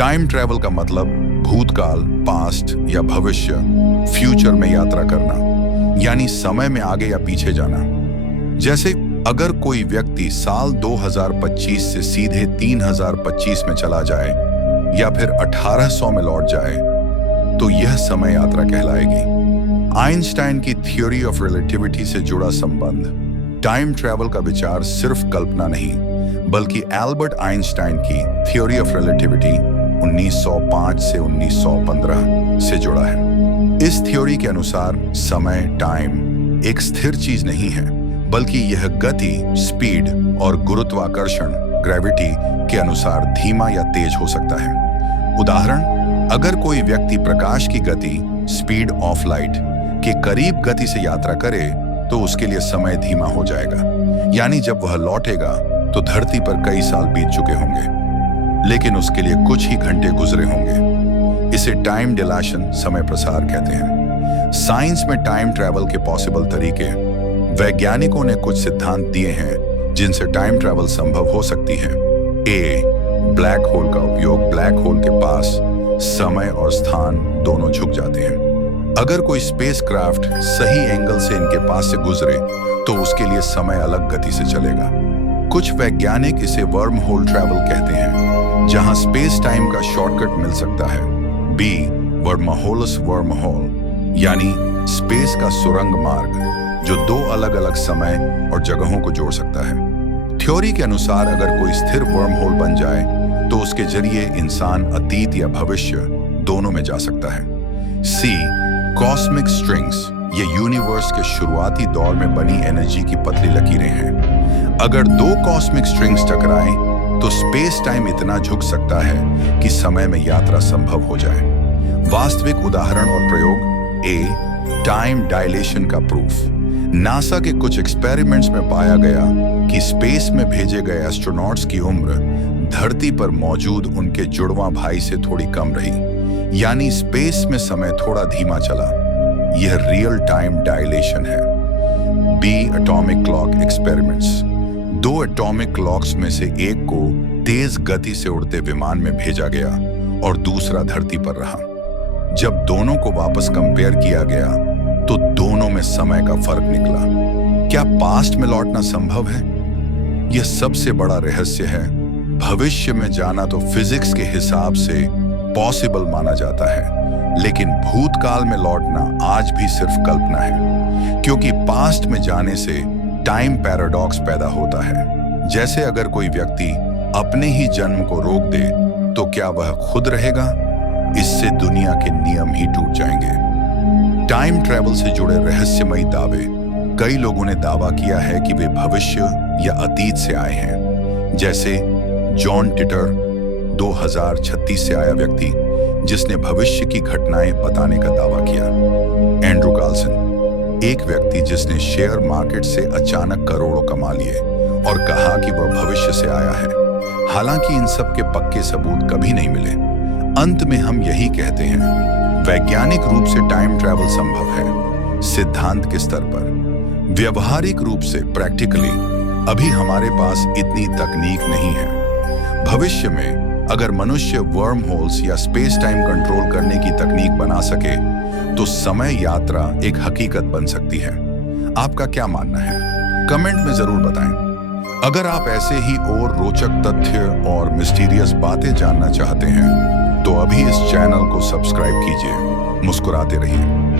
Time travel का मतलब भूतकाल, पास्ट या भविष्य, फ्यूचर में यात्रा करना, यानी समय में आगे या पीछे जाना। जैसे अगर कोई व्यक्ति साल 2025 से सीधे 3025 में चला जाए या फिर 1800 में लौट जाए, तो यह समय यात्रा कहलाएगी। आइंस्टाइन की थ्योरी ऑफ रिलेटिविटी से जुड़ा संबंध। टाइम ट्रैवल का विचार सिर्फ कल्पना नहीं, बल्कि एल्बर्ट आइंस्टाइन की थ्योरी ऑफ रिलेटिविटी 1905 से 1915 से जुड़ा है। इस थ्योरी के अनुसार समय, टाइम एक स्थिर चीज नहीं है, बल्कि यह गति, स्पीड और गुरुत्वाकर्षण, ग्रेविटी के अनुसार धीमा या तेज हो सकता है। उदाहरण, अगर कोई व्यक्ति प्रकाश की गति, स्पीड ऑफ लाइट के करीब गति से यात्रा करे, तो उसके लिए समय धीमा हो जाएगा, यानी जब वह लौटेगा तो धरती पर कई साल बीत चुके होंगे, लेकिन उसके लिए कुछ ही घंटे गुजरे होंगे। इसे टाइम डिलेशन, समय प्रसार कहते हैं। साइंस में टाइम ट्रैवल के पॉसिबल तरीके। वैज्ञानिकों ने कुछ सिद्धांत दिए हैं जिनसे टाइम ट्रैवल संभव हो सकती है। ए, ब्लैक होल का उपयोग। ब्लैक होल के पास समय और स्थान दोनों झुक जाते हैं। अगर कोई स्पेसक्राफ्ट सही एंगल से इनके पास से गुजरे, तो उसके लिए समय अलग गति से चलेगा। कुछ वैज्ञानिक इसे वर्म होल ट्रैवल कहते हैं, जहां स्पेस टाइम का शॉर्टकट मिल सकता है। बी, वर्महोलस वर्महोल, यानी स्पेस का सुरंग मार्ग, जो दो अलग अलग समय और जगहों को जोड़ सकता है। थ्योरी के अनुसार अगर कोई स्थिर वर्म होल बन जाए, तो उसके जरिए इंसान अतीत या भविष्य दोनों में जा सकता है। सी, कॉस्मिक स्ट्रिंग्स, ये यूनिवर्स के शुरुआती दौर में बनी एनर्जी की पतली लकीरें हैं। अगर दो कॉस्मिक स्ट्रिंग्स टकराएं, तो स्पेस टाइम इतना झुक सकता है कि समय में यात्रा संभव हो जाए। वास्तविक उदाहरण और प्रयोग। ए, टाइम डायलेशन का प्रूफ। नासा के कुछ एक्सपेरिमेंट्स में पाया गया कि स्पेस में भेजे गए एस्ट्रोनॉट्स की उम्र धरती पर मौजूद उनके जुड़वां भाई से थोड़ी कम रही, यानी स्पेस में समय थोड़ा धीमा चला। यह रियल टाइम डायलेशन है। B, atomic clock experiments. दो एटॉमिक क्लॉक्स में से एक को तेज गति से उड़ते विमान में भेजा गया और दूसरा धरती पर रहा। जब दोनों को वापस कंपेयर किया गया, तो दोनों में समय का फर्क निकला। क्या पास्ट में लौटना संभव है? यह सबसे बड़ा रहस्य है। भविष्य में जाना तो फिजिक्स के हिसाब से पॉसिबल माना जाता है, लेकिन भूतकाल में लौटना आज भी सिर्फ कल्पना है, क्योंकि पास्ट में जाने से टाइम पैराडॉक्स पैदा होता है। जैसे अगर कोई व्यक्ति अपने ही जन्म को रोक दे, तो क्या वह खुद रहेगा? इससे दुनिया के नियम ही टूट जाएंगे। टाइम ट्रैवल से जुड़े रहस्यमयी दावे। कई लोगों ने दावा किया है कि वे भविष्य या अतीत से आए हैं, जैसे जॉन टिटर, 2036 से आया व्यक्ति जिसने भविष्य की घटनाएं बताने का दावा किया। एंड्रू कार्लसन, एक व्यक्ति जिसने शेयर मार्केट से अचानक करोड़ों कमा लिए और कहा कि वह भविष्य से आया है। हालांकि इन सब के पक्के सबूत कभी नहीं मिले। अंत में हम यही कहते हैं, वैज्ञानिक रूप से टाइम ट्रैवल संभव है, सिद्धांत के स्तर पर। व्यवहारिक रूप से, प्रैक्टिकली, अभी हमारे पास इतनी तकनीक नहीं है। भविष्य में अगर मनुष्य वर्म होल्स या स्पेस टाइम कंट्रोल करने की तकनीक बना सके, तो समय यात्रा एक हकीकत बन सकती है। आपका क्या मानना है? कमेंट में जरूर बताएं। अगर आप ऐसे ही और रोचक तथ्य और मिस्टीरियस बातें जानना चाहते हैं, तो अभी इस चैनल को सब्सक्राइब कीजिए। मुस्कुराते रहिए।